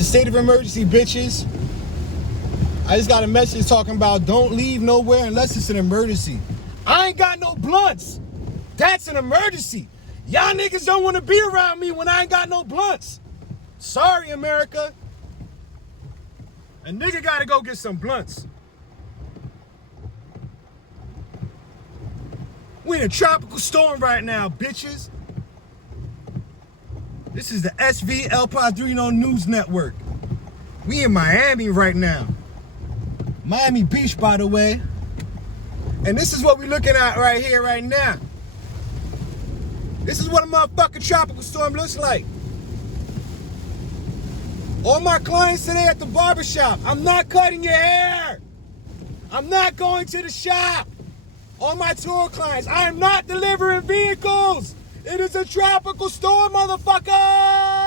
It's a state of emergency, bitches. I just got a message talking about don't leave nowhere unless it's an emergency. I ain't got no blunts. That's an emergency. Y'all niggas don't want to be around me when I ain't got no blunts. Sorry, America. A nigga gotta go get some blunts. We in a tropical storm right now, bitches. This is the SV El PADRINO News Network. We in Miami right now. Miami Beach, by the way. And this is what we're looking at right here, right now. This is what a motherfucking tropical storm looks like. All my clients today at the barber shop. I'm not cutting your hair. I'm not going to the shop. All my Turo clients, I am not delivering vehicles. It is a tropical storm, motherfucker.